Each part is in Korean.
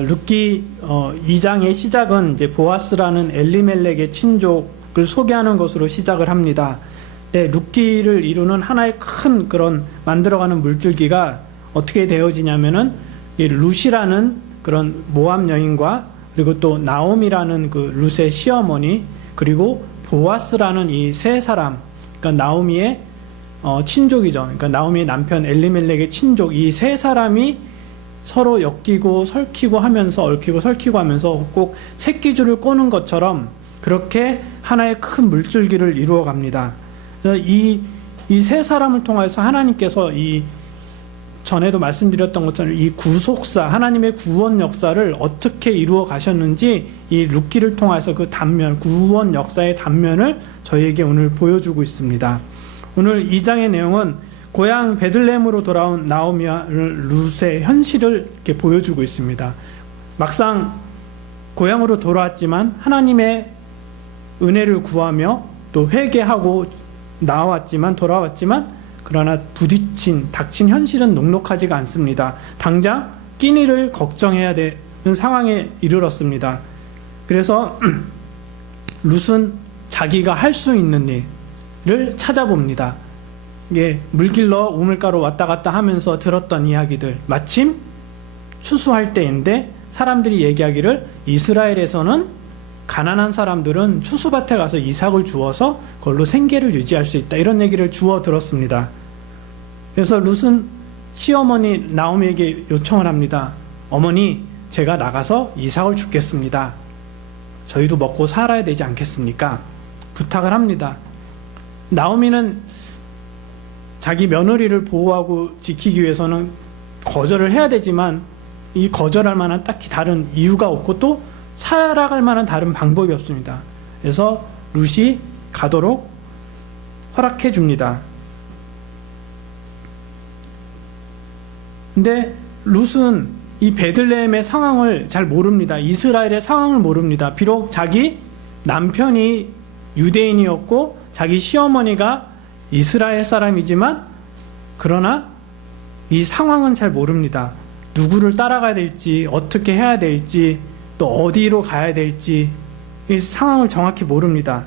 룻기 2장의 시작은 이제 보아스라는 엘리멜렉의 친족을 소개하는 것으로 시작을 합니다. 네, 룻기를 이루는 하나의 큰 그런 만들어가는 물줄기가 어떻게 되어지냐면은 이 룻이라는 그런 모압 여인과 그리고 또 나옴이라는 그 룻의 시어머니 그리고 보아스라는 이 세 사람, 그러니까 나오미의 친족이죠. 그러니까 나오미의 남편 엘리멜렉의 친족 이 세 사람이 서로 엮이고 설키고 하면서 얽히고 설키고 하면서 꼭 새끼줄을 꼬는 것처럼 그렇게 하나의 큰 물줄기를 이루어 갑니다. 이 세 사람을 통해서 하나님께서 이 전에도 말씀드렸던 것처럼 이 구속사 하나님의 구원 역사를 어떻게 이루어 가셨는지 이 룻기를 통해서 그 단면 구원 역사의 단면을 저희에게 오늘 보여주고 있습니다. 오늘 2장의 내용은 고향 베들레헴으로 돌아온 나오미와 룻의 현실을 이렇게 보여주고 있습니다. 막상 고향으로 돌아왔지만 하나님의 은혜를 구하며 또 회개하고 돌아왔지만 그러나 닥친 현실은 녹록하지가 않습니다. 당장 끼니를 걱정해야 되는 상황에 이르렀습니다. 그래서 룻은 자기가 할 수 있는 일을 찾아봅니다. 이게 물길러 우물가로 왔다 갔다 하면서 들었던 이야기들, 마침 추수할 때인데 사람들이 얘기하기를 이스라엘에서는 가난한 사람들은 추수밭에 가서 이삭을 주어서 그걸로 생계를 유지할 수 있다, 이런 얘기를 주워 들었습니다. 그래서 룻은 시어머니 나오미에게 요청을 합니다. 어머니, 제가 나가서 이삭을 줍겠습니다. 저희도 먹고 살아야 되지 않겠습니까? 부탁을 합니다. 나오미는 자기 며느리를 보호하고 지키기 위해서는 거절을 해야 되지만 이 거절할 만한 딱히 다른 이유가 없고 또 살아갈 만한 다른 방법이 없습니다. 그래서 룻이 가도록 허락해 줍니다. 근데 룻은 이 베들레헴의 상황을 잘 모릅니다. 이스라엘의 상황을 모릅니다. 비록 자기 남편이 유대인이었고 자기 시어머니가 이스라엘 사람이지만 그러나 이 상황은 잘 모릅니다. 누구를 따라가야 될지, 어떻게 해야 될지, 또 어디로 가야 될지 이 상황을 정확히 모릅니다.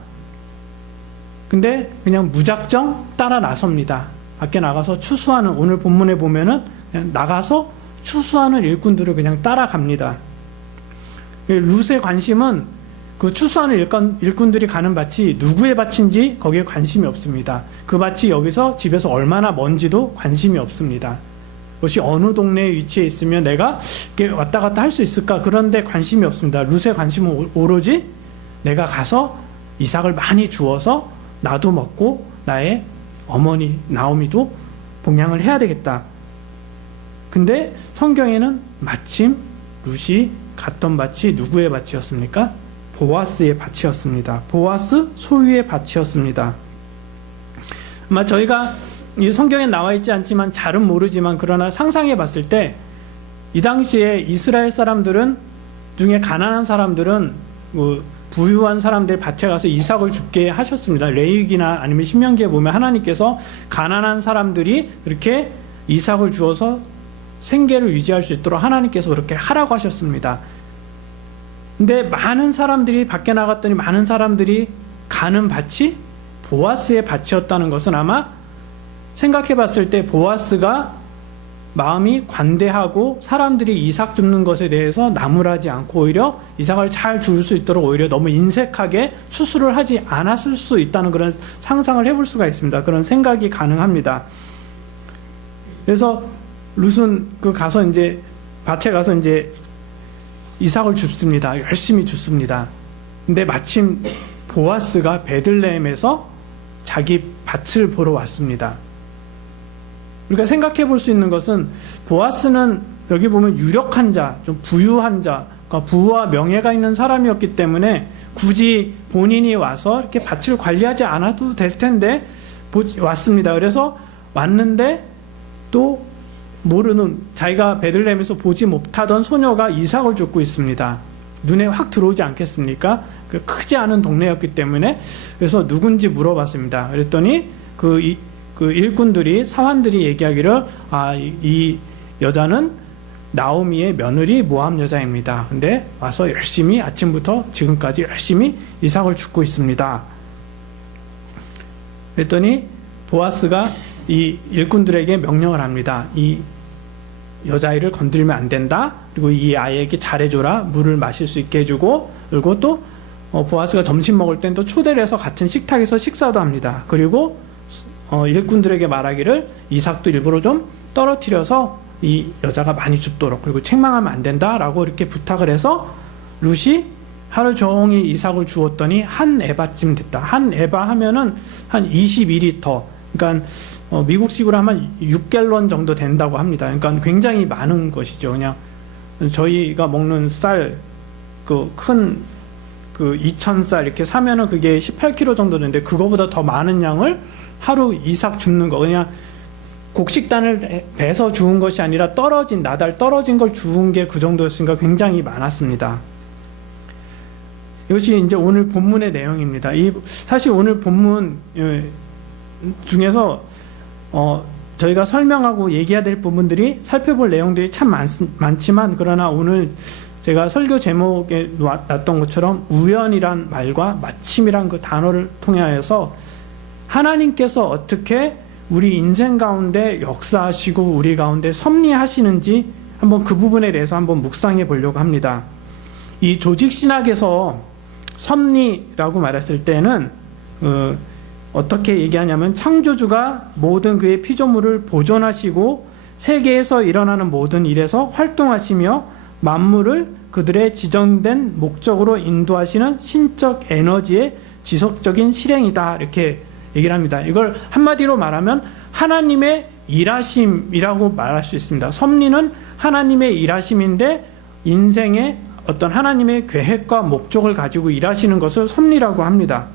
근데 그냥 무작정 따라 나섭니다. 밖에 나가서 추수하는, 오늘 본문에 보면은 그냥 나가서 추수하는 일꾼들을 그냥 따라갑니다. 룻의 관심은 그 추수하는 일꾼들이 가는 밭이 누구의 밭인지 거기에 관심이 없습니다. 그 밭이 여기서 집에서 얼마나 먼지도 관심이 없습니다. 그것이 어느 동네에 위치해 있으면 내가 왔다 갔다 할 수 있을까, 그런데 관심이 없습니다. 룻의 관심은 오로지 내가 가서 이삭을 많이 주어서 나도 먹고 나의 어머니 나오미도 봉양을 해야 되겠다. 근데 성경에는 마침 룻이 갔던 밭이 누구의 밭이었습니까? 보아스의 밭이었습니다. 보아스 소유의 밭이었습니다. 아마 저희가 이 성경에 나와 있지 않지만 잘은 모르지만 그러나 상상해 봤을 때 이 당시에 이스라엘 사람들은 중에 가난한 사람들은 부유한 사람들 밭에 가서 이삭을 줍게 하셨습니다. 레위기나 아니면 신명기에 보면 하나님께서 가난한 사람들이 이렇게 이삭을 주어서 생계를 유지할 수 있도록 하나님께서 그렇게 하라고 하셨습니다. 근데 많은 사람들이 밖에 나갔더니 많은 사람들이 가는 밭이 보아스의 밭이었다는 것은 아마 생각해 봤을 때 보아스가 마음이 관대하고 사람들이 이삭 줍는 것에 대해서 나무라지 않고 오히려 이삭을 잘 줄 수 있도록 오히려 너무 인색하게 추수를 하지 않았을 수 있다는 그런 상상을 해볼 수가 있습니다. 그런 생각이 가능합니다. 그래서 룻은 가서 이제 밭에 가서 이제 이삭을 줍습니다. 열심히 줍습니다. 근데 마침 보아스가 베들레헴에서 자기 밭을 보러 왔습니다. 우리가 생각해 볼 수 있는 것은 보아스는 여기 보면 유력한 자, 좀 부유한 자, 그러니까 부와 명예가 있는 사람이었기 때문에 굳이 본인이 와서 이렇게 밭을 관리하지 않아도 될 텐데 왔습니다. 그래서 왔는데 또 모르는, 자기가 베들레헴에서 보지 못하던 소녀가 이삭을 줍고 있습니다. 눈에 확 들어오지 않겠습니까? 크지 않은 동네였기 때문에. 그래서 누군지 물어봤습니다. 그랬더니 그 일꾼들이, 사환들이 얘기하기를 이 여자는 나오미의 며느리 모압 여자입니다. 근데 와서 열심히 아침부터 지금까지 열심히 이삭을 줍고 있습니다. 그랬더니 보아스가 이 일꾼들에게 명령을 합니다. 이 여자아이를 건드리면 안 된다. 그리고 이 아이에게 잘해줘라. 물을 마실 수 있게 해주고, 그리고 또 보아스가 점심 먹을 땐 또 초대를 해서 같은 식탁에서 식사도 합니다. 그리고 일꾼들에게 말하기를 이삭도 일부러 좀 떨어뜨려서 이 여자가 많이 줍도록, 그리고 책망하면 안 된다라고 이렇게 부탁을 해서 룻이 하루 종일 이삭을 주었더니 한 에바쯤 됐다. 한 에바 하면은 한 22리터, 그러니까 미국식으로 하면 6갤런 정도 된다고 합니다. 그러니까 굉장히 많은 것이죠. 그냥 저희가 먹는 쌀, 큰 2000쌀 이렇게 사면은 그게 18kg 정도 되는데, 그거보다 더 많은 양을 하루 이삭 줍는 거. 그냥 곡식단을 베서 주운 것이 아니라 나달 떨어진 걸 주운 게 그 정도였으니까 굉장히 많았습니다. 이것이 이제 오늘 본문의 내용입니다. 사실 오늘 본문 중에서 저희가 설명하고 얘기해야 될 부분들이, 살펴볼 내용들이 참 많지만, 그러나 오늘 제가 설교 제목에 놨던 것처럼 우연이란 말과 마침이란 그 단어를 통하여서 하나님께서 어떻게 우리 인생 가운데 역사하시고 우리 가운데 섭리하시는지 한번 그 부분에 대해서 한번 묵상해 보려고 합니다. 이 조직신학에서 섭리라고 말했을 때는 어떻게 얘기하냐면, 창조주가 모든 그의 피조물을 보존하시고 세계에서 일어나는 모든 일에서 활동하시며 만물을 그들의 지정된 목적으로 인도하시는 신적 에너지의 지속적인 실행이다, 이렇게 얘기를 합니다. 이걸 한마디로 말하면 하나님의 일하심이라고 말할 수 있습니다. 섭리는 하나님의 일하심인데, 인생의 어떤 하나님의 계획과 목적을 가지고 일하시는 것을 섭리라고 합니다.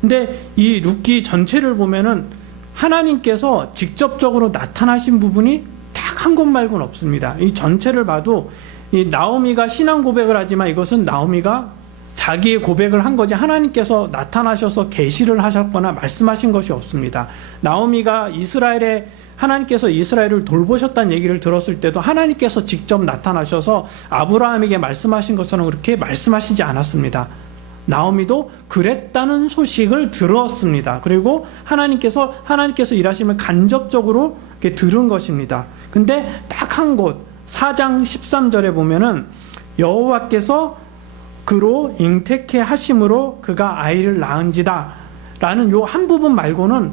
근데 이 룻기 전체를 보면은 하나님께서 직접적으로 나타나신 부분이 딱 한 곳 말고는 없습니다. 이 전체를 봐도 이 나오미가 신앙 고백을 하지만 이것은 나오미가 자기의 고백을 한 거지, 하나님께서 나타나셔서 계시를 하셨거나 말씀하신 것이 없습니다. 나오미가 하나님께서 이스라엘을 돌보셨다는 얘기를 들었을 때도 하나님께서 직접 나타나셔서 아브라함에게 말씀하신 것처럼 그렇게 말씀하시지 않았습니다. 나오미도 그랬다는 소식을 들었습니다. 그리고 하나님께서 일하시면 간접적으로 이렇게 들은 것입니다. 근데 딱 한 곳, 4장 13절에 보면은 여호와께서 그로 잉태케 하심으로 그가 아이를 낳은지다 라는 요 한 부분 말고는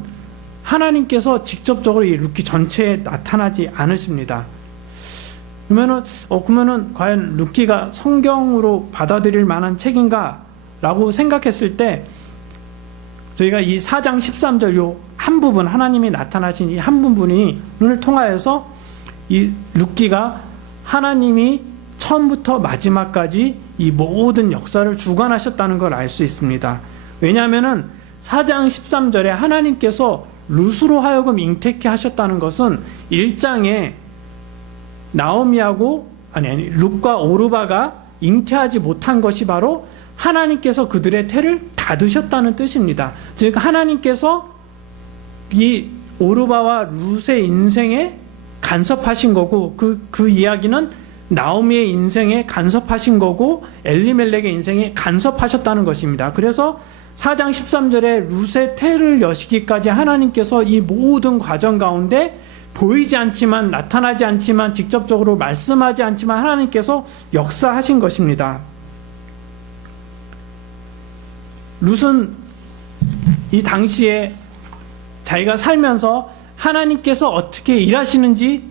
하나님께서 직접적으로 이 룻기 전체에 나타나지 않으십니다. 그러면은 과연 룻기가 성경으로 받아들일 만한 책인가 라고 생각했을 때, 저희가 이 4장 13절 요 한 부분, 하나님이 나타나신 이 한 부분을 통하여서 이 룻기가 하나님이 처음부터 마지막까지 이 모든 역사를 주관하셨다는 걸 알 수 있습니다. 왜냐하면은 4장 13절에 하나님께서 룻으로 하여금 잉태케 하셨다는 것은 1장에 나오미하고 룻과 오르바가 잉태하지 못한 것이 바로 하나님께서 그들의 태를 닫으셨다는 뜻입니다. 즉 하나님께서 이 오르바와 룻의 인생에 간섭하신 거고, 그 이야기는 나오미의 인생에 간섭하신 거고 엘리멜렉의 인생에 간섭하셨다는 것입니다. 그래서 4장 13절에 룻의 태를 여시기까지 하나님께서 이 모든 과정 가운데 보이지 않지만, 나타나지 않지만, 직접적으로 말씀하지 않지만 하나님께서 역사하신 것입니다. 룻은 이 당시에 자기가 살면서 하나님께서 어떻게 일하시는지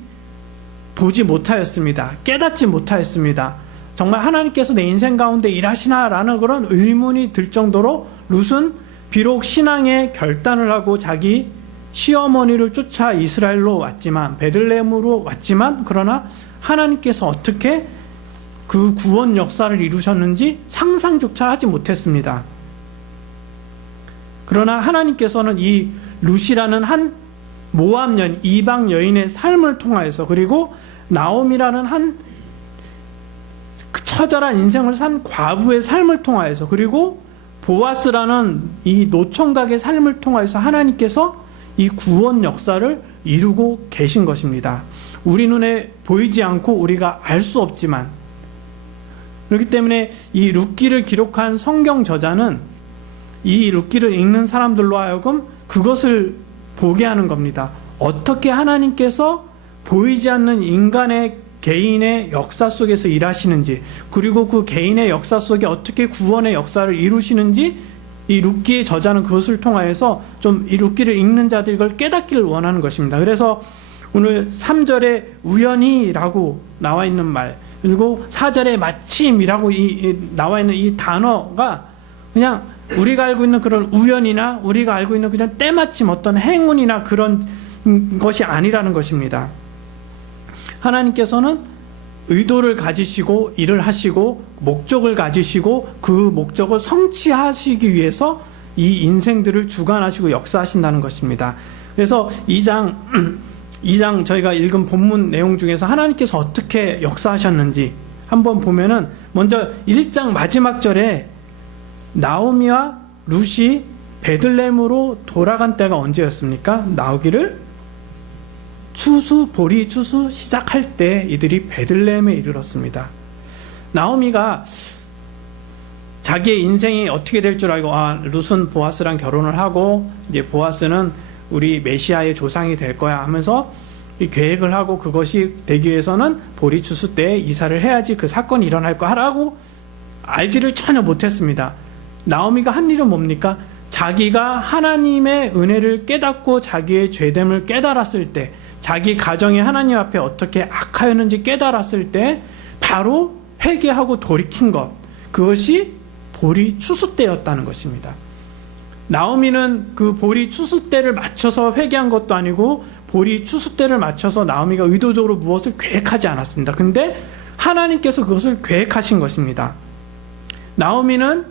보지 못하였습니다. 깨닫지 못하였습니다. 정말 하나님께서 내 인생 가운데 일하시나라는 그런 의문이 들 정도로 룻은 비록 신앙의 결단을 하고 자기 시어머니를 쫓아 이스라엘로 왔지만, 베들레헴으로 왔지만, 그러나 하나님께서 어떻게 그 구원 역사를 이루셨는지 상상조차 하지 못했습니다. 그러나 하나님께서는 이 룻이라는 한 모압 이방 여인의 삶을 통하여서, 그리고 나오미라는 한 처절한 인생을 산 과부의 삶을 통하여서, 그리고 보아스라는 이 노총각의 삶을 통하여서 하나님께서 이 구원 역사를 이루고 계신 것입니다. 우리 눈에 보이지 않고 우리가 알 수 없지만, 그렇기 때문에 이 룻기를 기록한 성경 저자는 이 룻기를 읽는 사람들로 하여금 그것을 보게 하는 겁니다. 어떻게 하나님께서 보이지 않는 인간의 개인의 역사 속에서 일하시는지, 그리고 그 개인의 역사 속에 어떻게 구원의 역사를 이루시는지, 이 룻기의 저자는 그것을 통하여서 좀 이 룻기를 읽는 자들이 이걸 깨닫기를 원하는 것입니다. 그래서 오늘 3절에 우연히라고 나와 있는 말, 그리고 4절에 마침이라고 나와 있는 이 단어가 그냥 우리가 알고 있는 그런 우연이나 우리가 알고 있는 그냥 때마침 어떤 행운이나 그런 것이 아니라는 것입니다. 하나님께서는 의도를 가지시고 일을 하시고 목적을 가지시고 그 목적을 성취하시기 위해서 이 인생들을 주관하시고 역사하신다는 것입니다. 그래서 2장 저희가 읽은 본문 내용 중에서 하나님께서 어떻게 역사하셨는지 한번 보면은, 먼저 1장 마지막 절에 나오미와 룻이 베들레헴으로 돌아간 때가 언제였습니까? 나오기를 보리 추수 시작할 때 이들이 베들레헴에 이르렀습니다. 나오미가 자기의 인생이 어떻게 될 줄 알고, 룻은 보아스랑 결혼을 하고 이제 보아스는 우리 메시아의 조상이 될 거야 하면서 이 계획을 하고, 그것이 되기 위해서는 보리 추수 때 이사를 해야지 그 사건이 일어날 거라고 알지를 전혀 못했습니다. 나오미가 한 일은 뭡니까? 자기가 하나님의 은혜를 깨닫고 자기의 죄됨을 깨달았을 때, 자기 가정이 하나님 앞에 어떻게 악하였는지 깨달았을 때 바로 회개하고 돌이킨 것, 그것이 보리 추수 때였다는 것입니다. 나오미는 그 보리 추수 때를 맞춰서 회개한 것도 아니고, 보리 추수 때를 맞춰서 나오미가 의도적으로 무엇을 계획하지 않았습니다. 근데 하나님께서 그것을 계획하신 것입니다. 나오미는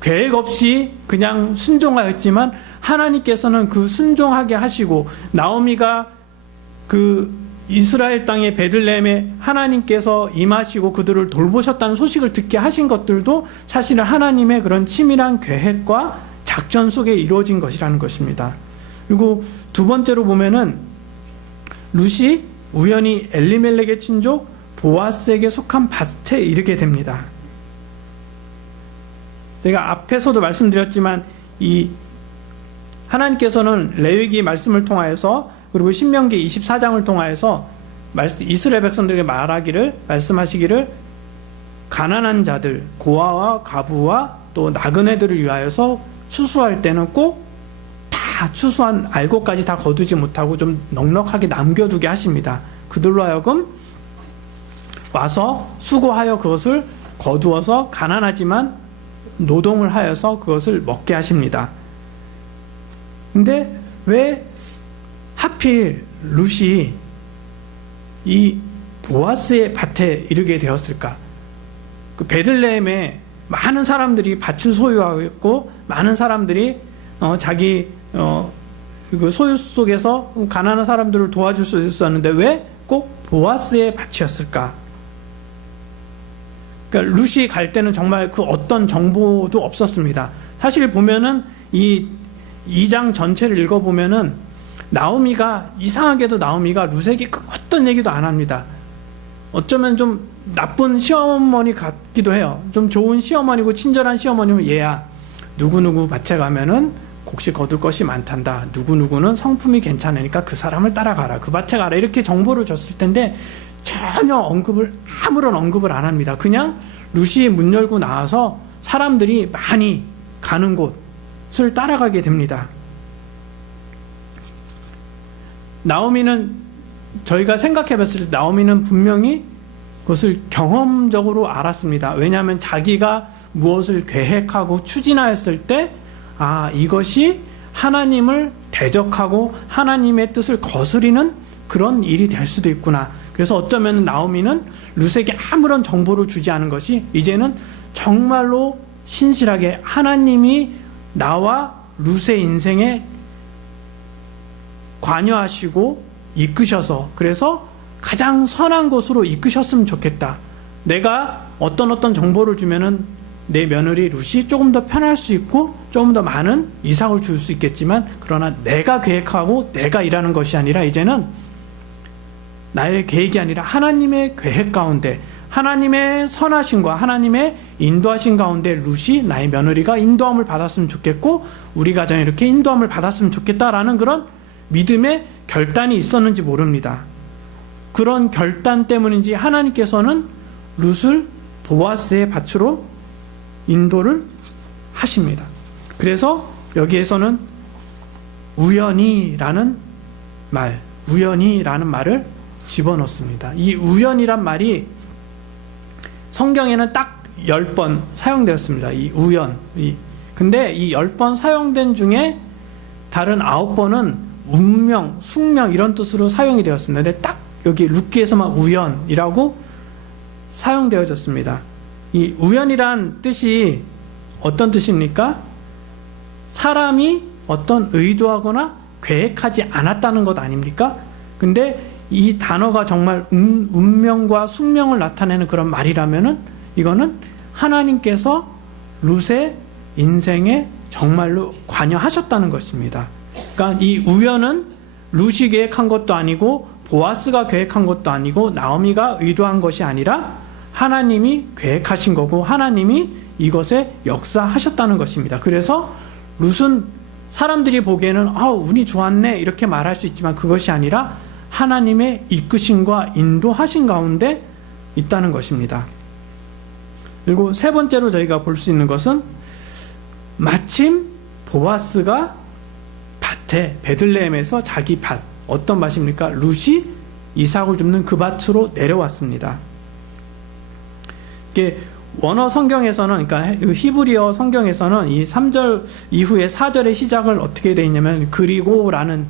계획 없이 그냥 순종하였지만 하나님께서는 그 순종하게 하시고, 나오미가 그 이스라엘 땅의 베들레헴에 하나님께서 임하시고 그들을 돌보셨다는 소식을 듣게 하신 것들도 사실은 하나님의 그런 치밀한 계획과 작전 속에 이루어진 것이라는 것입니다. 그리고 두 번째로 보면은 룻이 우연히 엘리멜렉의 친족 보아스에게 속한 밭에 이르게 됩니다. 제가 앞에서도 말씀드렸지만 이 하나님께서는 레위기 말씀을 통하여서, 그리고 신명기 24장을 통하여서 이스라엘 백성들에게 말씀하시기를 가난한 자들, 고아와 가부와 또 나그네들을 위하여서 추수할 때는 꼭 다 추수한 알곡까지 다 거두지 못하고 좀 넉넉하게 남겨두게 하십니다. 그들로 하여금 와서 수고하여 그것을 거두어서 가난하지만 노동을 하여서 그것을 먹게 하십니다. 근데 왜 하필 룻이 이 보아스의 밭에 이르게 되었을까? 그 베들레헴에 많은 사람들이 밭을 소유하고 있고, 많은 사람들이 자기 그 소유 속에서 가난한 사람들을 도와줄 수 있었는데 왜 꼭 보아스의 밭이었을까? 그러니까 룻이 갈 때는 정말 그 어떤 정보도 없었습니다. 사실 보면은 이 2장 전체를 읽어보면은 이상하게도 나오미가 룻에게 어떤 얘기도 안 합니다. 어쩌면 좀 나쁜 시어머니 같기도 해요. 좀 좋은 시어머니고 친절한 시어머니면, 얘야, 누구누구 밭에 가면은 곡식 거둘 것이 많단다. 누구누구는 성품이 괜찮으니까 그 사람을 따라가라. 그 밭에 가라. 이렇게 정보를 줬을 텐데 전혀 아무런 언급을 안 합니다. 그냥 룻이 문 열고 나와서 사람들이 많이 가는 곳을 따라가게 됩니다. 나오미는, 저희가 생각해 봤을 때 나오미는 분명히 그것을 경험적으로 알았습니다. 왜냐하면 자기가 무엇을 계획하고 추진하였을 때, 이것이 하나님을 대적하고 하나님의 뜻을 거스리는 그런 일이 될 수도 있구나. 그래서 어쩌면 나오미는 룻에게 아무런 정보를 주지 않은 것이, 이제는 정말로 신실하게 하나님이 나와 룻의 인생에 관여하시고 이끄셔서, 그래서 가장 선한 곳으로 이끄셨으면 좋겠다. 내가 어떤 정보를 주면은 내 며느리 룻이 조금 더 편할 수 있고 조금 더 많은 이삭을 줄 수 있겠지만, 그러나 내가 계획하고 내가 일하는 것이 아니라 이제는 나의 계획이 아니라 하나님의 계획 가운데, 하나님의 선하심과 하나님의 인도하신 가운데 룻이 나의 며느리가 인도함을 받았으면 좋겠고 우리 가정에 이렇게 인도함을 받았으면 좋겠다라는 그런 믿음의 결단이 있었는지 모릅니다. 그런 결단 때문인지 하나님께서는 룻을 보아스의 밭으로 인도를 하십니다. 그래서 여기에서는 우연히라는 말을 집어넣습니다. 이 우연이란 말이 성경에는 딱 10번 사용되었습니다. 이 우연. 근데 이 10번 사용된 중에 다른 9번은 운명, 숙명 이런 뜻으로 사용이 되었습니다. 근데 딱 여기 룻기에서만 우연이라고 사용되어졌습니다. 이 우연이란 뜻이 어떤 뜻입니까? 사람이 어떤 의도하거나 계획하지 않았다는 것 아닙니까? 근데 이 단어가 정말 운명과 숙명을 나타내는 그런 말이라면은 이거는 하나님께서 룻의 인생에 정말로 관여하셨다는 것입니다. 그러니까 이 우연은 룻이 계획한 것도 아니고 보아스가 계획한 것도 아니고 나오미가 의도한 것이 아니라 하나님이 계획하신 거고 하나님이 이것에 역사하셨다는 것입니다. 그래서 룻은 사람들이 보기에는 운이 좋았네 이렇게 말할 수 있지만 그것이 아니라 하나님의 이끄심과 인도하신 가운데 있다는 것입니다. 그리고 세 번째로 저희가 볼 수 있는 것은 마침 보아스가 밭에 베들레헴에서 자기 밭 어떤 밭입니까? 룻이 이삭을 줍는 그 밭으로 내려왔습니다. 이게 원어 성경에서는 그러니까 히브리어 성경에서는 이 3절 이후에 4절의 시작을 어떻게 되어 있냐면 그리고라는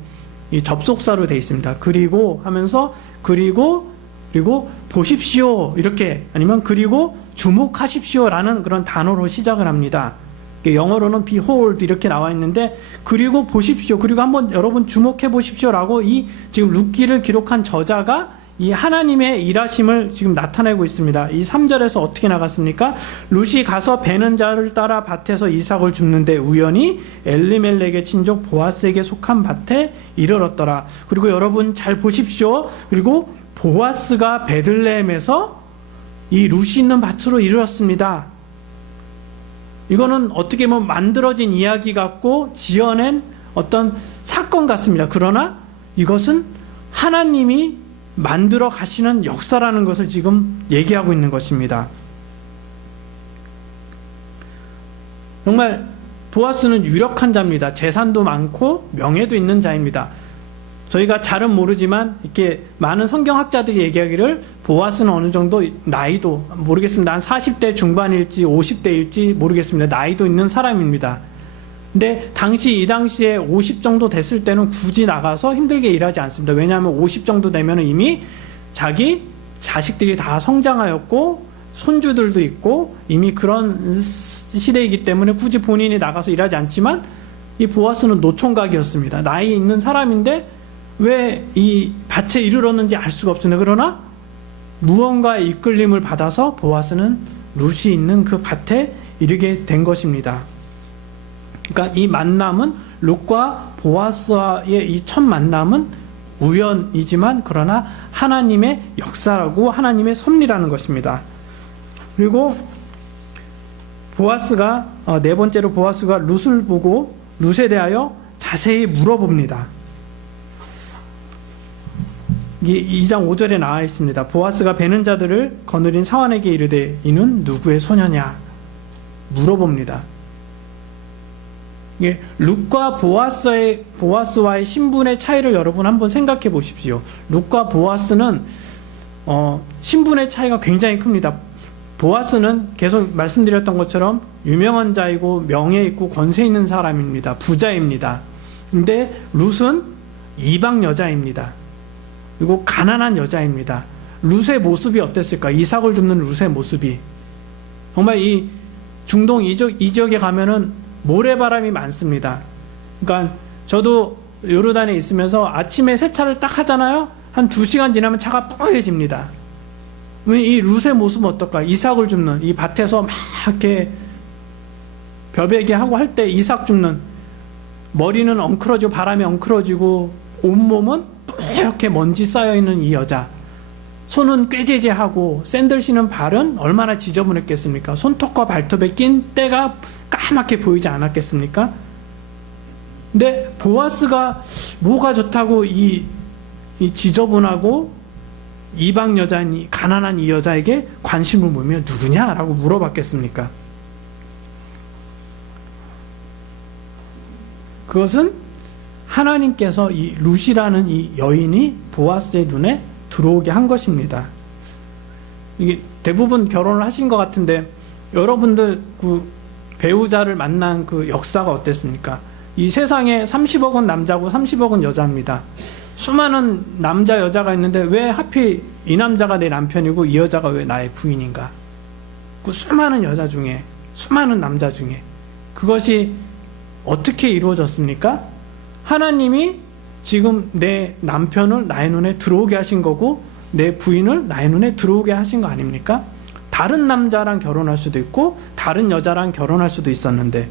이 접속사로 되어 있습니다. 그리고 하면서 그리고 보십시오 이렇게 아니면 그리고 주목하십시오라는 그런 단어로 시작을 합니다. 영어로는 behold 이렇게 나와 있는데 그리고 보십시오 그리고 한번 여러분 주목해 보십시오라고 이 지금 룻기를 기록한 저자가 이 하나님의 일하심을 지금 나타내고 있습니다. 이 3절에서 어떻게 나갔습니까? 룻이 가서 베는 자를 따라 밭에서 이삭을 줍는데 우연히 엘리멜렉의 친족 보아스에게 속한 밭에 이르렀더라. 그리고 여러분 잘 보십시오. 그리고 보아스가 베들레헴에서 이 룻이 있는 밭으로 이르렀습니다. 이거는 어떻게 보면 만들어진 이야기 같고 지어낸 어떤 사건 같습니다. 그러나 이것은 하나님이 만들어 가시는 역사라는 것을 지금 얘기하고 있는 것입니다. 정말 보아스는 유력한 자입니다. 재산도 많고 명예도 있는 자입니다. 저희가 잘은 모르지만 이렇게 많은 성경학자들이 얘기하기를 보아스는 어느 정도 나이도 모르겠습니다. 한 40대 중반일지 50대일지 모르겠습니다. 나이도 있는 사람입니다. 근데 이 당시에 50 정도 됐을 때는 굳이 나가서 힘들게 일하지 않습니다. 왜냐하면 50 정도 되면 이미 자기 자식들이 다 성장하였고 손주들도 있고 이미 그런 시대이기 때문에 굳이 본인이 나가서 일하지 않지만 이 보아스는 노총각이었습니다. 나이 있는 사람인데 왜 이 밭에 이르렀는지 알 수가 없습니다. 그러나 무언가의 이끌림을 받아서 보아스는 룻이 있는 그 밭에 이르게 된 것입니다. 그러니까 이 만남은 룻과 보아스와의 이 첫 만남은 우연이지만 그러나 하나님의 역사라고 하나님의 섭리라는 것입니다. 그리고 보아스가 네 번째로 보아스가 룻을 보고 룻에 대하여 자세히 물어봅니다. 이게 2장 5절에 나와 있습니다. 보아스가 베는 자들을 거느린 사환에게 이르되 이는 누구의 소녀냐 물어봅니다. 이게 룻과 보아스와의 신분의 차이를 여러분 한번 생각해 보십시오. 룻과 보아스는 신분의 차이가 굉장히 큽니다. 보아스는 계속 말씀드렸던 것처럼 유명한 자이고 명예 있고 권세 있는 사람입니다. 부자입니다. 근데 룻은 이방 여자입니다. 그리고 가난한 여자입니다. 룻의 모습이 어땠을까? 이삭을 줍는 룻의 모습이 정말 이 중동 이 지역에 가면은 모래바람이 많습니다. 그러니까 저도 요르단에 있으면서 아침에 세차를 딱 하잖아요. 한 2시간 지나면 차가 뿌해집니다. 이 룻의 모습은 어떨까? 이삭을 줍는 이 밭에서 막 이렇게 벼베게 하고 할 때 이삭 줍는 머리는 엉클어지고 바람에 엉클어지고 온몸은 이렇게 먼지 쌓여있는 이 여자 손은 꾀죄죄하고 샌들 신은 발은 얼마나 지저분했겠습니까? 손톱과 발톱에 낀 때가 까맣게 보이지 않았겠습니까? 근데 보아스가 뭐가 좋다고 이 지저분하고 이방 여자인 가난한 이 여자에게 관심을 보이며 누구냐라고 물어봤겠습니까? 그것은 하나님께서 이 룻이라는 이 여인이 보아스의 눈에 들어오게 한 것입니다. 이게 대부분 결혼을 하신 것 같은데 여러분들 그 배우자를 만난 그 역사가 어땠습니까? 이 세상에 30억은 남자고 30억은 여자입니다. 수많은 남자 여자가 있는데 왜 하필 이 남자가 내 남편이고 이 여자가 왜 나의 부인인가? 그 수많은 여자 중에, 수많은 남자 중에 그것이 어떻게 이루어졌습니까? 하나님이 지금 내 남편을 나의 눈에 들어오게 하신 거고 내 부인을 나의 눈에 들어오게 하신 거 아닙니까? 다른 남자랑 결혼할 수도 있고 다른 여자랑 결혼할 수도 있었는데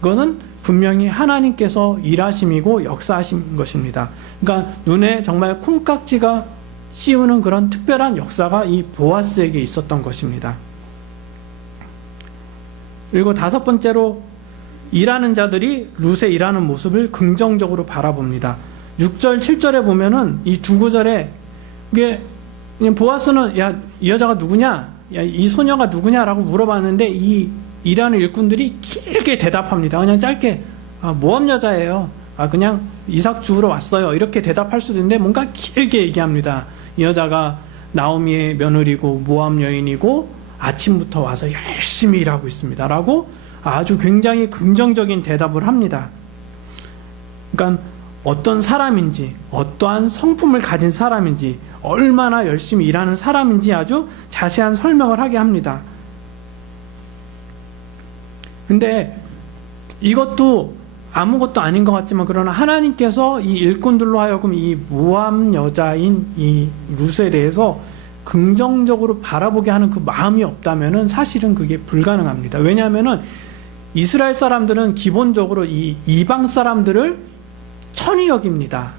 그거는 분명히 하나님께서 일하심이고 역사하신 것입니다. 그러니까 눈에 정말 콩깍지가 씌우는 그런 특별한 역사가 이 보아스에게 있었던 것입니다. 그리고 다섯 번째로 일하는 자들이 룻의 일하는 모습을 긍정적으로 바라봅니다. 6절, 7절에 보면은 이 두 구절에 이게 그냥 보아스는 야, 이 여자가 누구냐? 야, 이 소녀가 누구냐라고 물어봤는데 이 일하는 일꾼들이 길게 대답합니다. 그냥 짧게 모함 여자예요. 그냥 이삭 주우러 왔어요. 이렇게 대답할 수도 있는데 뭔가 길게 얘기합니다. 이 여자가 나오미의 며느리고 모함 여인이고 아침부터 와서 열심히 일하고 있습니다. 라고 아주 굉장히 긍정적인 대답을 합니다. 그러니까 어떤 사람인지, 어떠한 성품을 가진 사람인지, 얼마나 열심히 일하는 사람인지 아주 자세한 설명을 하게 합니다. 근데 이것도 아무것도 아닌 것 같지만 그러나 하나님께서 이 일꾼들로 하여금 이 모함 여자인 이 룻에 대해서 긍정적으로 바라보게 하는 그 마음이 없다면은 사실은 그게 불가능합니다. 왜냐하면은 이스라엘 사람들은 기본적으로 이 이방 사람들을 천히 여깁니다.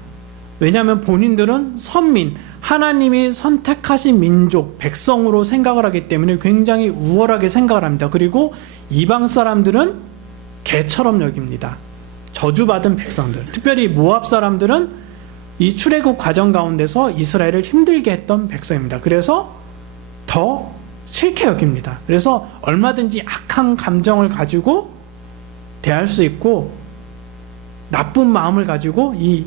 왜냐하면 본인들은 선민, 하나님이 선택하신 민족, 백성으로 생각을 하기 때문에 굉장히 우월하게 생각을 합니다. 그리고 이방 사람들은 개처럼 여깁니다. 저주받은 백성들. 특별히 모압 사람들은 이 출애굽 과정 가운데서 이스라엘을 힘들게 했던 백성입니다. 그래서 더 싫게 여깁니다. 그래서 얼마든지 악한 감정을 가지고 대할 수 있고 나쁜 마음을 가지고 이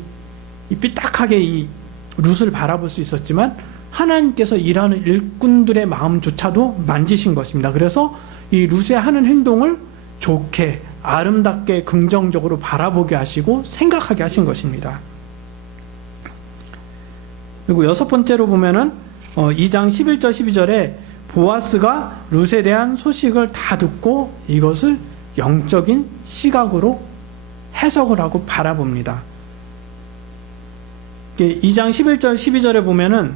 삐딱하게 이 룻을 바라볼 수 있었지만 하나님께서 일하는 일꾼들의 마음조차도 만지신 것입니다. 그래서 이 룻의 하는 행동을 좋게 아름답게 긍정적으로 바라보게 하시고 생각하게 하신 것입니다. 그리고 여섯 번째로 보면은 2장 11절 12절에 보아스가 룻에 대한 소식을 다 듣고 이것을 영적인 시각으로 해석을 하고 바라봅니다. 2장 11절 12절에 보면은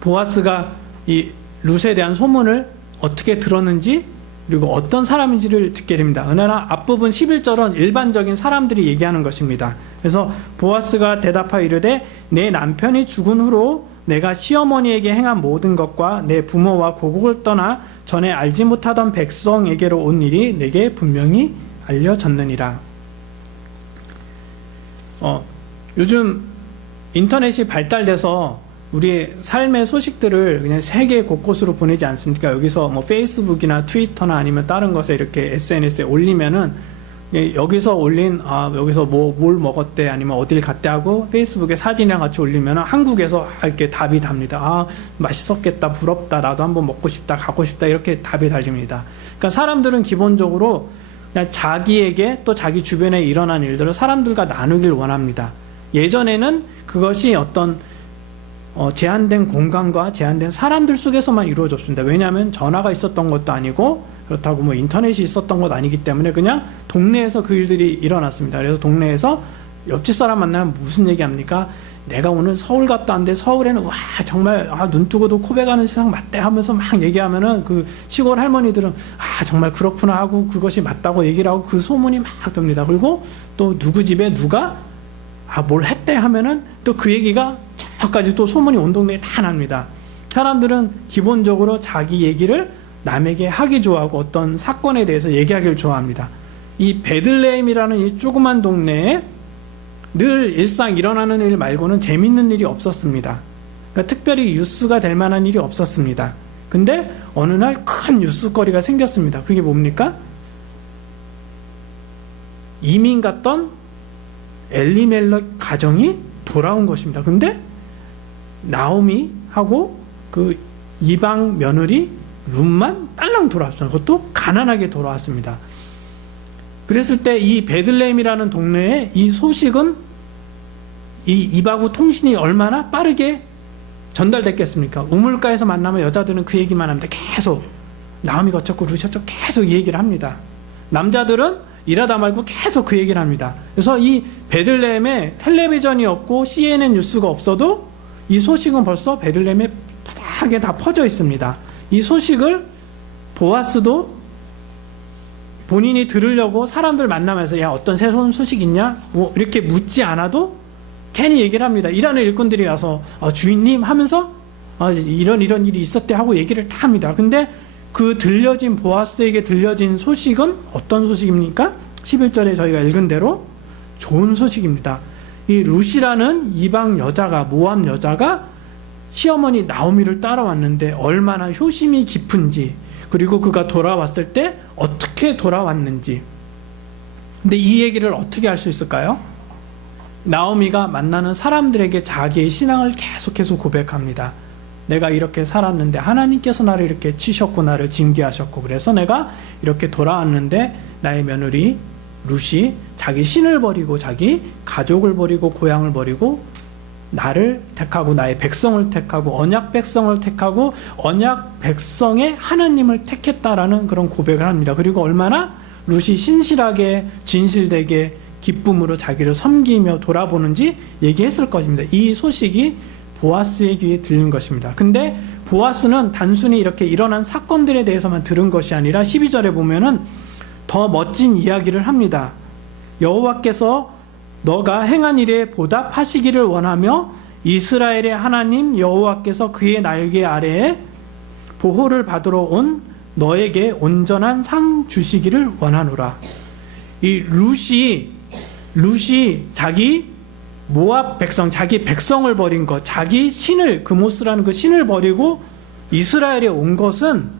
보아스가 이 룻에 대한 소문을 어떻게 들었는지 그리고 어떤 사람인지를 듣게 됩니다. 그러나 앞부분 11절은 일반적인 사람들이 얘기하는 것입니다. 그래서 보아스가 대답하여 이르되 내 남편이 죽은 후로 내가 시어머니에게 행한 모든 것과 내 부모와 고국을 떠나 전에 알지 못하던 백성에게로 온 일이 내게 분명히 알려졌느니라. 요즘 인터넷이 발달돼서 우리의 삶의 소식들을 그냥 세계 곳곳으로 보내지 않습니까? 여기서 뭐 페이스북이나 트위터나 아니면 다른 것에 이렇게 SNS에 올리면은 여기서 올린 여기서 뭘 먹었대 아니면 어딜 갔대 하고 페이스북에 사진이랑 같이 올리면은 한국에서 이렇게 답이 답니다. 맛있었겠다, 부럽다, 나도 한번 먹고 싶다, 가고 싶다 이렇게 답이 달립니다. 그러니까 사람들은 기본적으로 그냥 자기에게 또 자기 주변에 일어난 일들을 사람들과 나누길 원합니다. 예전에는 그것이 어떤 제한된 공간과 제한된 사람들 속에서만 이루어졌습니다. 왜냐하면 전화가 있었던 것도 아니고 그렇다고 뭐 인터넷이 있었던 것도 아니기 때문에 그냥 동네에서 그 일들이 일어났습니다. 그래서 동네에서 옆집 사람 만나면 무슨 얘기합니까? 내가 오늘 서울 갔다 왔는데 서울에는 와 정말 눈 뜨고도 코베 가는 세상 맞대 하면서 막 얘기하면은 그 시골 할머니들은 정말 그렇구나 하고 그것이 맞다고 얘기를 하고 그 소문이 막 돕니다. 그리고 또 누구 집에 누가 뭘 했대 하면은 또 그 얘기가 여기까지 또 소문이 온 동네에 다 납니다. 사람들은 기본적으로 자기 얘기를 남에게 하기 좋아하고 어떤 사건에 대해서 얘기하기를 좋아합니다. 이 베들레헴이라는 이 조그만 동네에 늘 일상 일어나는 일 말고는 재밌는 일이 없었습니다. 그러니까 특별히 뉴스가 될 만한 일이 없었습니다. 근데 어느 날 큰 뉴스거리가 생겼습니다. 그게 뭡니까? 이민 갔던 엘리멜렉 가정이 돌아온 것입니다. 근데 나오미하고 그 이방 며느리 룻만 딸랑 돌아왔어요. 그것도 가난하게 돌아왔습니다. 그랬을 때 이 베들레헴이라는 동네에 이 소식은 이 이바구 통신이 얼마나 빠르게 전달됐겠습니까? 우물가에서 만나면 여자들은 그 얘기만 합니다. 계속 나오미가 어쩌고 룻이 어쩌고 계속 이 얘기를 합니다. 남자들은 일하다 말고 계속 그 얘기를 합니다. 그래서 이 베들레헴에 텔레비전이 없고 CNN 뉴스가 없어도 이 소식은 벌써 베들레헴에 바닥에 다 퍼져 있습니다. 이 소식을 보아스도 본인이 들으려고 사람들 만나면서 야 어떤 새로운 소식 있냐? 뭐 이렇게 묻지 않아도 괜히 얘기를 합니다. 일하는 일꾼들이 와서 주인님 하면서 이런 일이 있었대 하고 얘기를 다 합니다. 근데 그 들려진 보아스에게 들려진 소식은 어떤 소식입니까? 11절에 저희가 읽은 대로 좋은 소식입니다. 이 룻이라는 이방 여자가 모압 여자가 시어머니 나오미를 따라왔는데 얼마나 효심이 깊은지 그리고 그가 돌아왔을 때 어떻게 돌아왔는지. 근데 이 얘기를 어떻게 할 수 있을까요? 나오미가 만나는 사람들에게 자기의 신앙을 계속해서 고백합니다. 내가 이렇게 살았는데 하나님께서 나를 이렇게 치셨고 나를 징계하셨고 그래서 내가 이렇게 돌아왔는데 나의 며느리 룻이 자기 신을 버리고 자기 가족을 버리고 고향을 버리고 나를 택하고 나의 백성을 택하고 언약 백성을 택하고 언약 백성의 하나님을 택했다라는 그런 고백을 합니다. 그리고 얼마나 룻이 신실하게 진실되게 기쁨으로 자기를 섬기며 돌아보는지 얘기했을 것입니다. 이 소식이 보아스의 귀에 들린 것입니다. 근데 보아스는 단순히 이렇게 일어난 사건들에 대해서만 들은 것이 아니라 12절에 보면은 더 멋진 이야기를 합니다. 여호와께서 너가 행한 일에 보답하시기를 원하며 이스라엘의 하나님 여호와께서 그의 날개 아래에 보호를 받으러 온 너에게 온전한 상 주시기를 원하노라. 이 룻이 자기 모압 백성, 자기 백성을 버린 것, 자기 신을, 그모스라는 그 신을 버리고 이스라엘에 온 것은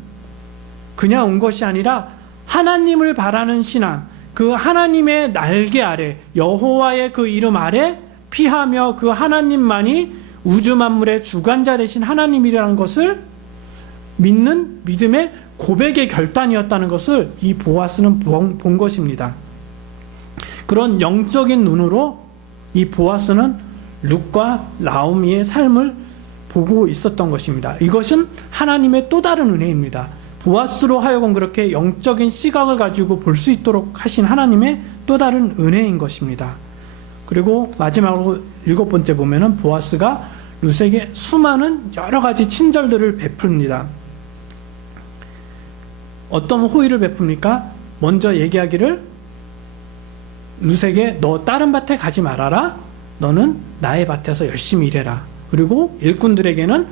그냥 온 것이 아니라 하나님을 바라는 신앙, 그 하나님의 날개 아래, 여호와의 그 이름 아래 피하며 그 하나님만이 우주 만물의 주관자 되신 하나님이라는 것을 믿는 믿음의 고백의 결단이었다는 것을 이 보아스는 본 것입니다. 그런 영적인 눈으로 이 보아스는 룻과 나오미의 삶을 보고 있었던 것입니다. 이것은 하나님의 또 다른 은혜입니다. 보아스로 하여금 그렇게 영적인 시각을 가지고 볼 수 있도록 하신 하나님의 또 다른 은혜인 것입니다. 그리고 마지막으로 7번째 보면은 보아스가 룻에게 수많은 여러 가지 친절들을 베풉니다. 어떤 호의를 베풉니까? 먼저 얘기하기를 룻에게 너 다른 밭에 가지 말아라. 너는 나의 밭에서 열심히 일해라. 그리고 일꾼들에게는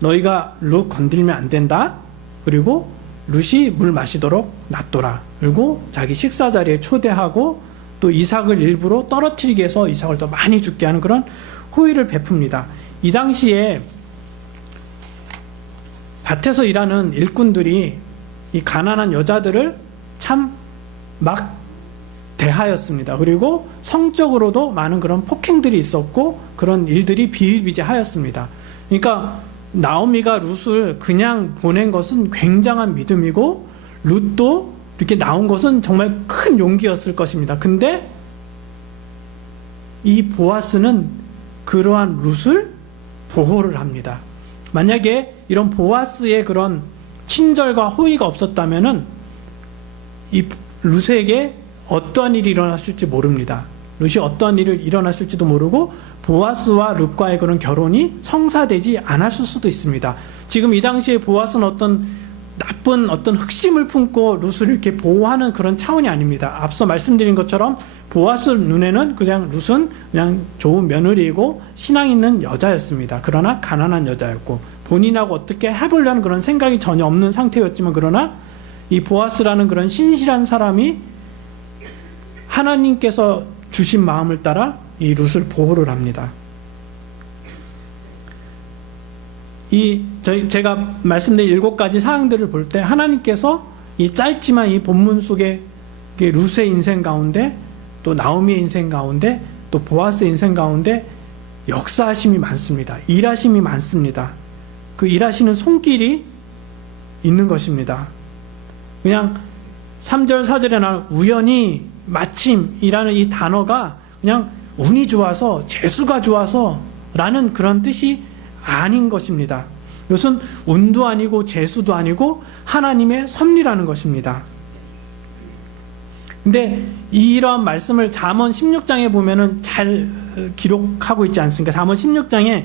너희가 룻 건들면 안 된다. 그리고 룻이 물 마시도록 놔둬라. 그리고 자기 식사 자리에 초대하고 또 이삭을 일부러 떨어뜨리게 해서 이삭을 더 많이 죽게 하는 그런 호의를 베풉니다. 이 당시에 밭에서 일하는 일꾼들이 이 가난한 여자들을 참 막 대하였습니다. 그리고 성적으로도 많은 그런 폭행들이 있었고 그런 일들이 비일비재하였습니다. 그러니까 나오미가 룻을 그냥 보낸 것은 굉장한 믿음이고 룻도 이렇게 나온 것은 정말 큰 용기였을 것입니다. 근데 이 보아스는 그러한 룻을 보호를 합니다. 만약에 이런 보아스의 그런 친절과 호의가 없었다면은 이 룻에게 어떤 일이 일어났을지 모릅니다. 룻이 어떤 일을 일어났을지도 모르고 보아스와 룻과의 그런 결혼이 성사되지 않았을 수도 있습니다. 지금 이 당시에 보아스는 어떤 나쁜 어떤 흑심을 품고 룻을 이렇게 보호하는 그런 차원이 아닙니다. 앞서 말씀드린 것처럼 보아스 눈에는 그냥 룻은 그냥 좋은 며느리이고 신앙 있는 여자였습니다. 그러나 가난한 여자였고 본인하고 어떻게 해보려는 그런 생각이 전혀 없는 상태였지만, 그러나 이 보아스라는 그런 신실한 사람이 하나님께서 주신 마음을 따라 이 룻을 보호를 합니다. 제가 말씀드린 7가지 사항들을 볼 때 하나님께서 이 짧지만 이 본문 속에 룻의 인생 가운데, 또 나오미의 인생 가운데, 또 보아스의 인생 가운데 역사하심이 많습니다. 일하심이 많습니다. 그 일하시는 손길이 있는 것입니다. 그냥 3절 4절에 나오는 우연히 마침이라는 이 단어가 그냥 운이 좋아서 재수가 좋아서 라는 그런 뜻이 아닌 것입니다. 이것은 운도 아니고 재수도 아니고 하나님의 섭리라는 것입니다. 근데 이러한 말씀을 잠언 16장에 보면은 잘 기록하고 있지 않습니까? 잠언 16장에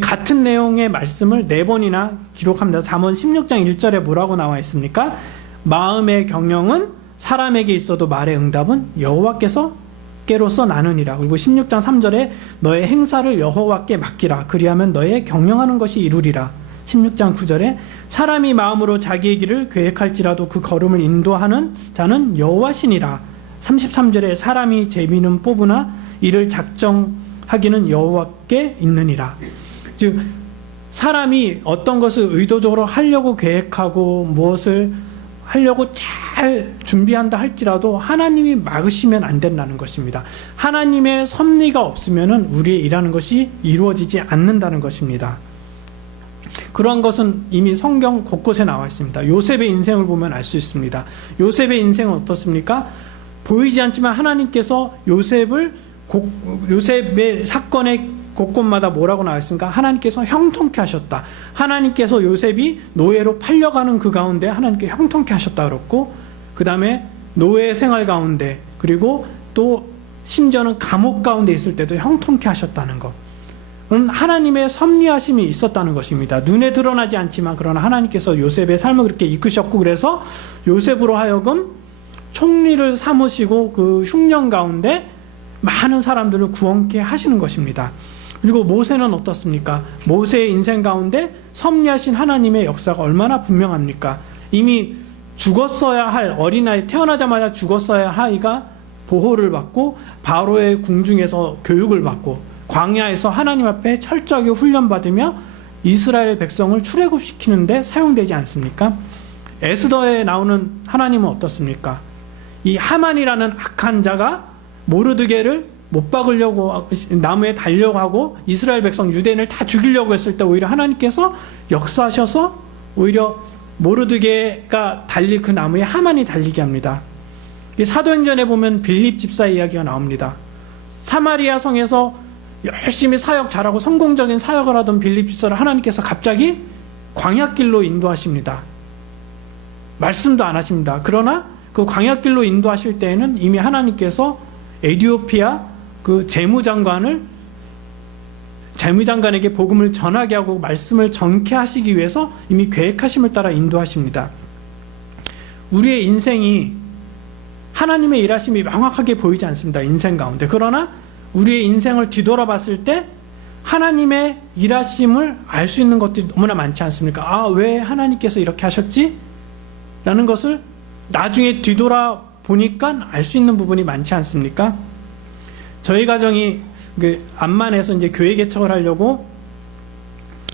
같은 내용의 말씀을 4번이나 기록합니다. 잠언 16장 1절에 뭐라고 나와 있습니까? 마음의 경영은 사람에게 있어도 말의 응답은 여호와께로서 나느니라. 그리고 16장 3절에 너의 행사를 여호와께 맡기라. 그리하면 너의 경영하는 것이 이루리라. 16장 9절에 사람이 마음으로 자기의 길을 계획할지라도 그 걸음을 인도하는 자는 여호와시니라. 33절에 사람이 재미는 뽑으나 이를 작정하기는 여호와께 있느니라. 즉 사람이 어떤 것을 의도적으로 하려고 계획하고 무엇을 하려고 잘 준비한다 할지라도 하나님이 막으시면 안 된다는 것입니다. 하나님의 섭리가 없으면 우리의 일하는 것이 이루어지지 않는다는 것입니다. 그런 것은 이미 성경 곳곳에 나와 있습니다. 요셉의 인생을 보면 알 수 있습니다. 요셉의 인생은 어떻습니까? 보이지 않지만 하나님께서 요셉의 사건의 곳곳마다 뭐라고 나와 있습니까? 하나님께서 형통케 하셨다. 하나님께서 요셉이 노예로 팔려가는 그 가운데 하나님께 형통케 하셨다 그랬고, 그 다음에 노예 생활 가운데, 그리고 또 심지어는 감옥 가운데 있을 때도 형통케 하셨다는 것. 그런 하나님의 섭리하심이 있었다는 것입니다. 눈에 드러나지 않지만 그러나 하나님께서 요셉의 삶을 그렇게 이끄셨고, 그래서 요셉으로 하여금 총리를 삼으시고 그 흉년 가운데 많은 사람들을 구원케 하시는 것입니다. 그리고 모세는 어떻습니까? 모세의 인생 가운데 섭리하신 하나님의 역사가 얼마나 분명합니까? 이미 죽었어야 할 어린아이, 태어나자마자 죽었어야 할 아이가 보호를 받고 바로의 궁중에서 교육을 받고 광야에서 하나님 앞에 철저하게 훈련받으며 이스라엘 백성을 출애굽시키는데 사용되지 않습니까? 에스더에 나오는 하나님은 어떻습니까? 이 하만이라는 악한 자가 모르드게를 못 박으려고 나무에 달려고 하고 이스라엘 백성 유대인을 다 죽이려고 했을 때 오히려 하나님께서 역사하셔서 오히려 모르드게가 달릴 그 나무에 하만이 달리게 합니다. 사도행전에 보면 빌립 집사 이야기가 나옵니다. 사마리아 성에서 열심히 사역 잘하고 성공적인 사역을 하던 빌립 집사를 하나님께서 갑자기 광야길로 인도하십니다. 말씀도 안 하십니다. 그러나 그 광야길로 인도하실 때에는 이미 하나님께서 에티오피아 그 재무장관에게 복음을 전하게 하고 말씀을 전케 하시기 위해서 이미 계획하심을 따라 인도하십니다. 우리의 인생이 하나님의 일하심이 명확하게 보이지 않습니다. 인생 가운데. 그러나 우리의 인생을 뒤돌아봤을 때 하나님의 일하심을 알 수 있는 것들이 너무나 많지 않습니까? 아, 왜 하나님께서 이렇게 하셨지? 라는 것을 나중에 뒤돌아보니까 알 수 있는 부분이 많지 않습니까? 저희 가정이 그 암만에서 이제 교회 개척을 하려고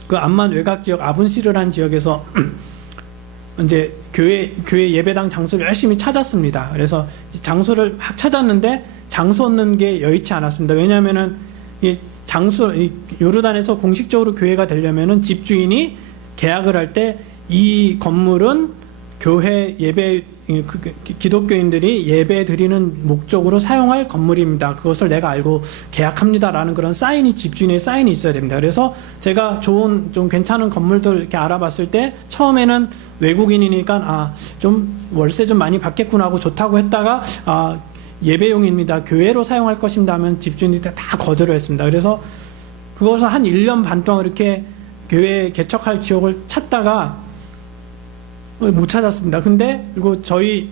그 암만 외곽 지역 아분시르라는 지역에서 이제 교회 예배당 장소를 열심히 찾았습니다. 그래서 장소를 막 찾았는데 장소 얻는 게 여의치 않았습니다. 왜냐하면은 이 요르단에서 공식적으로 교회가 되려면은 집주인이 계약을 할 때 이 건물은 교회 예배 기독교인들이 예배 드리는 목적으로 사용할 건물입니다. 그것을 내가 알고 계약합니다라는 그런 사인이 집주인의 사인이 있어야 됩니다. 그래서 제가 좋은 좀 괜찮은 건물들 이렇게 알아봤을 때 처음에는 외국인이니까 좀 월세 좀 많이 받겠구나 하고 좋다고 했다가 예배용입니다. 교회로 사용할 것입니다 하면 집주인들이 다 거절을 했습니다. 그래서 그것을 한 1년 반 동안 이렇게 교회 개척할 지역을 찾다가 못 찾았습니다. 근데 그리고 저희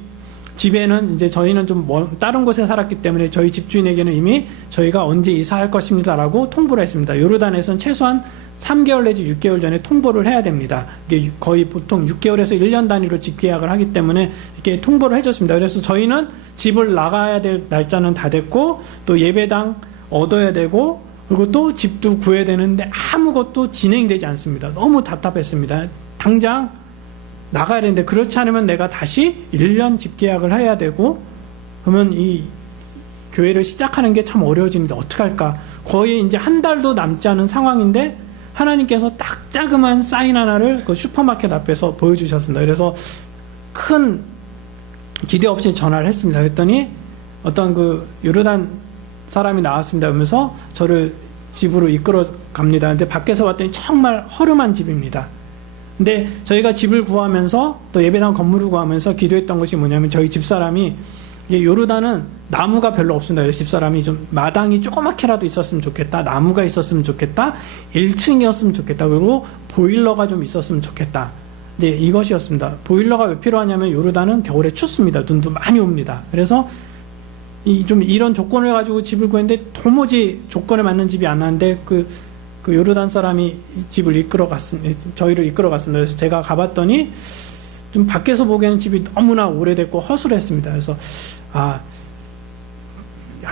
집에는 이제 저희는 좀 다른 곳에 살았기 때문에 저희 집주인에게는 이미 저희가 언제 이사할 것입니다라고 통보를 했습니다. 요르단에서는 최소한 3개월 내지 6개월 전에 통보를 해야 됩니다. 이게 거의 보통 6개월에서 1년 단위로 집 계약을 하기 때문에 이렇게 통보를 해줬습니다. 그래서 저희는 집을 나가야 될 날짜는 다 됐고 또 예배당 얻어야 되고 그리고 또 집도 구해야 되는데 아무것도 진행되지 않습니다. 너무 답답했습니다. 당장 나가야 되는데 그렇지 않으면 내가 다시 1년 집 계약을 해야 되고 그러면 이 교회를 시작하는 게 참 어려워지는데 어떡할까. 거의 이제 한 달도 남지 않은 상황인데 하나님께서 딱 자그만 사인 하나를 그 슈퍼마켓 앞에서 보여주셨습니다. 그래서 큰 기대 없이 전화를 했습니다. 그랬더니 어떤 그 요르단 사람이 나왔습니다. 그러면서 저를 집으로 이끌어 갑니다. 근데 밖에서 봤더니 정말 허름한 집입니다. 근데 저희가 집을 구하면서 또 예배당 건물을 구하면서 기도했던 것이 뭐냐면 저희 집사람이 이게 요르단은 나무가 별로 없습니다. 그래서 집사람이 좀 마당이 조그맣게라도 있었으면 좋겠다. 나무가 있었으면 좋겠다. 1층이었으면 좋겠다. 그리고 보일러가 좀 있었으면 좋겠다. 이제 이것이었습니다. 보일러가 왜 필요하냐면 요르단은 겨울에 춥습니다. 눈도 많이 옵니다. 그래서 좀 이런 조건을 가지고 집을 구했는데 도무지 조건에 맞는 집이 안 나는데 그 요르단 사람이 집을 저희를 이끌어 갔습니다. 그래서 제가 가봤더니 좀 밖에서 보기에는 집이 너무나 오래됐고 허술했습니다. 그래서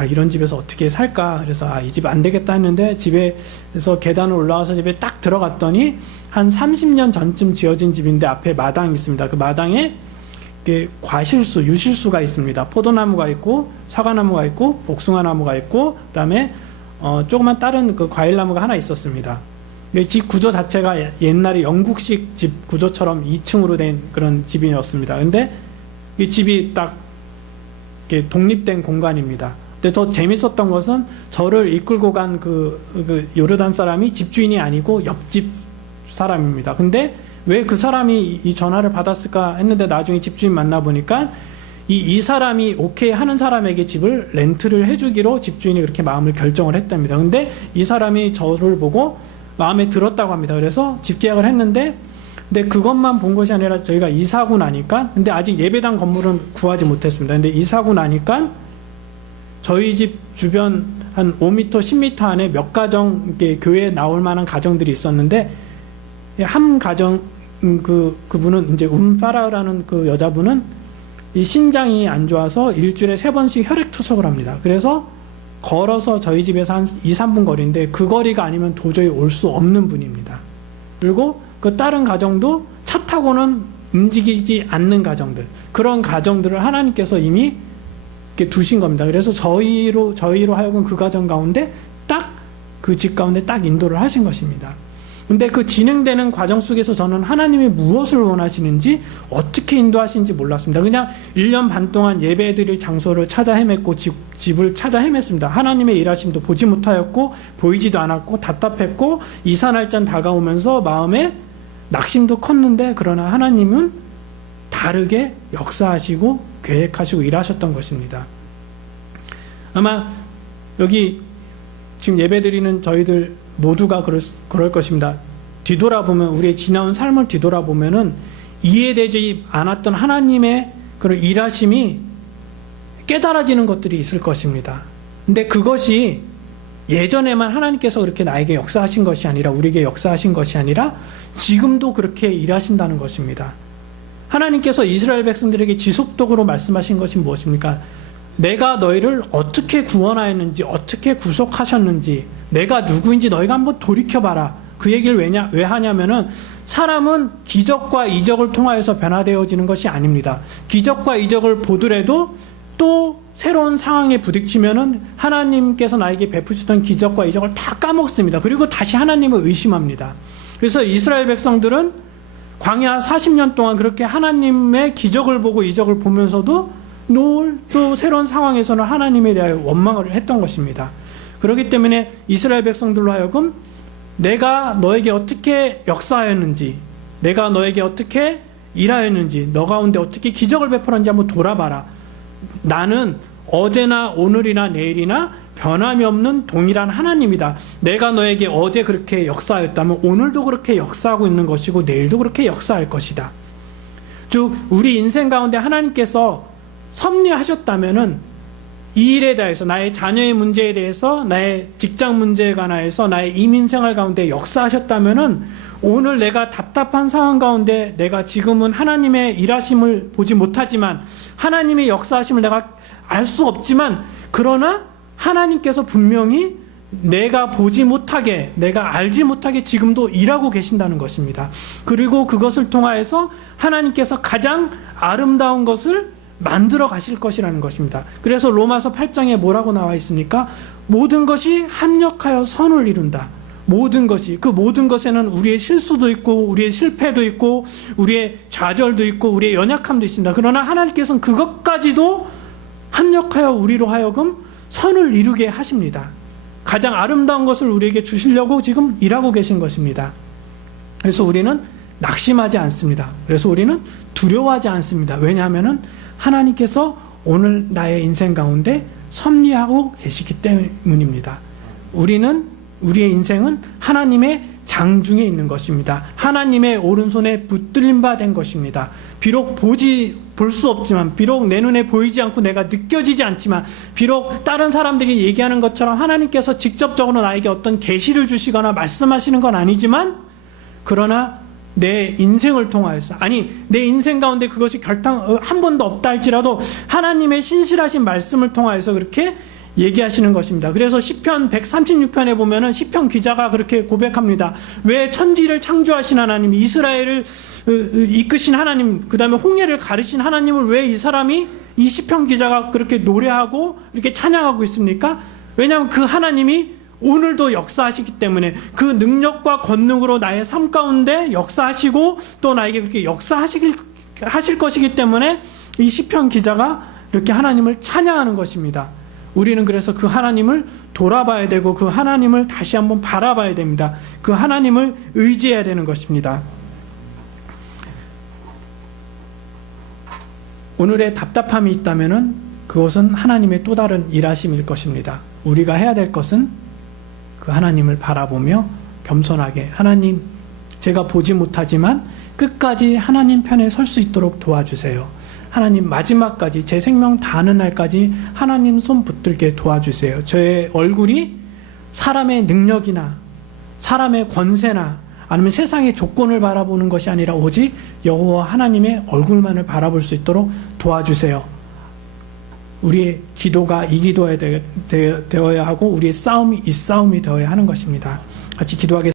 이런 집에서 어떻게 살까? 그래서 이 집 안 되겠다 했는데 집에서 계단을 올라와서 집에 딱 들어갔더니 한 30년 전쯤 지어진 집인데 앞에 마당이 있습니다. 그 마당에 과실수, 유실수가 있습니다. 포도나무가 있고 사과나무가 있고 복숭아나무가 있고 그다음에 조그만 다른 그 과일나무가 하나 있었습니다. 집 구조 자체가 옛날에 영국식 집 구조처럼 2층으로 된 그런 집이었습니다. 근데 이 집이 딱 독립된 공간입니다. 근데 더 재밌었던 것은 저를 이끌고 간 그 요르단 사람이 집주인이 아니고 옆집 사람입니다. 근데 왜 그 사람이 이 전화를 받았을까 했는데 나중에 집주인 만나보니까 이 사람이 오케이 하는 사람에게 집을 렌트를 해주기로 집주인이 그렇게 마음을 결정을 했답니다. 근데 이 사람이 저를 보고 마음에 들었다고 합니다. 그래서 집 계약을 했는데 근데 그것만 본 것이 아니라 저희가 이사하고 나니까 근데 아직 예배당 건물은 구하지 못했습니다. 근데 이사하고 나니까 저희 집 주변 한 5m, 10m 안에 몇 가정 교회에 나올 만한 가정들이 있었는데 한 가정 그분은 이제 파라라는 그 여자분은 이 신장이 안 좋아서 일주일에 3번씩 혈액 투석을 합니다. 그래서 걸어서 저희 집에서 한 2, 3분 거리인데 그 거리가 아니면 도저히 올 수 없는 분입니다. 그리고 그 다른 가정도 차 타고는 움직이지 않는 가정들 그런 가정들을 하나님께서 이미 이렇게 두신 겁니다. 그래서 저희로 하여금 그 가정 가운데 딱 그 집 가운데 딱 인도를 하신 것입니다. 근데 그 진행되는 과정 속에서 저는 하나님이 무엇을 원하시는지 어떻게 인도하시는지 몰랐습니다. 그냥 1년 반 동안 예배드릴 장소를 찾아 헤맸고 집을 찾아 헤맸습니다. 하나님의 일하심도 보지 못하였고 보이지도 않았고 답답했고 이사 날짜 다가오면서 마음에 낙심도 컸는데 그러나 하나님은 다르게 역사하시고 계획하시고 일하셨던 것입니다. 아마 여기 지금 예배드리는 저희들 모두가 그럴 것입니다. 뒤돌아보면 우리의 지나온 삶을 뒤돌아보면은 이해되지 않았던 하나님의 그런 일하심이 깨달아지는 것들이 있을 것입니다. 근데 그것이 예전에만 하나님께서 그렇게 나에게 역사하신 것이 아니라 우리에게 역사하신 것이 아니라 지금도 그렇게 일하신다는 것입니다. 하나님께서 이스라엘 백성들에게 지속적으로 말씀하신 것이 무엇입니까? 내가 너희를 어떻게 구원하였는지 어떻게 구속하셨는지 내가 누구인지 너희가 한번 돌이켜봐라. 그 얘기를 왜 하냐면은 사람은 기적과 이적을 통하여서 변화되어지는 것이 아닙니다. 기적과 이적을 보더라도 또 새로운 상황에 부딪히면은 하나님께서 나에게 베푸셨던 기적과 이적을 다 까먹습니다. 그리고 다시 하나님을 의심합니다. 그래서 이스라엘 백성들은 광야 40년 동안 그렇게 하나님의 기적을 보고 이적을 보면서도 또 새로운 상황에서는 하나님에 대하여 원망을 했던 것입니다. 그렇기 때문에 이스라엘 백성들로 하여금 내가 너에게 어떻게 역사하였는지 내가 너에게 어떻게 일하였는지 너 가운데 어떻게 기적을 베풀었는지 한번 돌아봐라. 나는 어제나 오늘이나 내일이나 변함이 없는 동일한 하나님이다. 내가 너에게 어제 그렇게 역사하였다면 오늘도 그렇게 역사하고 있는 것이고 내일도 그렇게 역사할 것이다. 즉 우리 인생 가운데 하나님께서 섭리하셨다면은 이 일에 대해서, 나의 자녀의 문제에 대해서, 나의 직장 문제에 관하여서, 나의 이민 생활 가운데 역사하셨다면은 오늘 내가 답답한 상황 가운데 내가 지금은 하나님의 일하심을 보지 못하지만, 하나님의 역사하심을 내가 알 수 없지만, 그러나 하나님께서 분명히 내가 보지 못하게, 내가 알지 못하게 지금도 일하고 계신다는 것입니다. 그리고 그것을 통하여서 하나님께서 가장 아름다운 것을 만들어 가실 것이라는 것입니다. 그래서 로마서 8장에 뭐라고 나와 있습니까? 모든 것이 합력하여 선을 이룬다. 모든 것이, 그 모든 것에는 우리의 실수도 있고 우리의 실패도 있고 우리의 좌절도 있고 우리의 연약함도 있습니다. 그러나 하나님께서는 그것까지도 합력하여 우리로 하여금 선을 이루게 하십니다. 가장 아름다운 것을 우리에게 주시려고 지금 일하고 계신 것입니다. 그래서 우리는 낙심하지 않습니다. 그래서 우리는 두려워하지 않습니다. 왜냐하면 하나님께서 오늘 나의 인생 가운데 섭리하고 계시기 때문입니다. 우리의 인생은 하나님의 장중에 있는 것입니다. 하나님의 오른손에 붙들림 바 된 것입니다. 비록 볼 수 없지만, 비록 내 눈에 보이지 않고 내가 느껴지지 않지만, 비록 다른 사람들이 얘기하는 것처럼 하나님께서 직접적으로 나에게 어떤 계시를 주시거나 말씀하시는 건 아니지만, 그러나 내 인생을 통하여서, 아니 내 인생 가운데 그것이 결탄 한 번도 없다 할지라도 하나님의 신실하신 말씀을 통하여서 그렇게 얘기하시는 것입니다. 그래서 시편 136편에 보면은 시편 기자가 그렇게 고백합니다. 왜 천지를 창조하신 하나님, 이스라엘을 이끄신 하나님, 그 다음에 홍해를 가르신 하나님을 왜 이 사람이, 이 시편 기자가 그렇게 노래하고 이렇게 찬양하고 있습니까? 왜냐하면 그 하나님이 오늘도 역사하시기 때문에, 그 능력과 권능으로 나의 삶 가운데 역사하시고 또 나에게 그렇게 하실 것이기 때문에 이 시편 기자가 이렇게 하나님을 찬양하는 것입니다. 우리는 그래서 그 하나님을 돌아봐야 되고 그 하나님을 다시 한번 바라봐야 됩니다. 그 하나님을 의지해야 되는 것입니다. 오늘의 답답함이 있다면은 그것은 하나님의 또 다른 일하심일 것입니다. 우리가 해야 될 것은 그 하나님을 바라보며 겸손하게, 하나님, 제가 보지 못하지만 끝까지 하나님 편에 설 수 있도록 도와주세요. 하나님, 마지막까지, 제 생명 다하는 날까지 하나님 손 붙들게 도와주세요. 저의 얼굴이 사람의 능력이나 사람의 권세나 아니면 세상의 조건을 바라보는 것이 아니라 오직 여호와 하나님의 얼굴만을 바라볼 수 있도록 도와주세요. 우리의 기도가 이 기도가 되어야 하고 우리의 싸움이 이 싸움이 되어야 하는 것입니다. 같이 기도하겠습니다.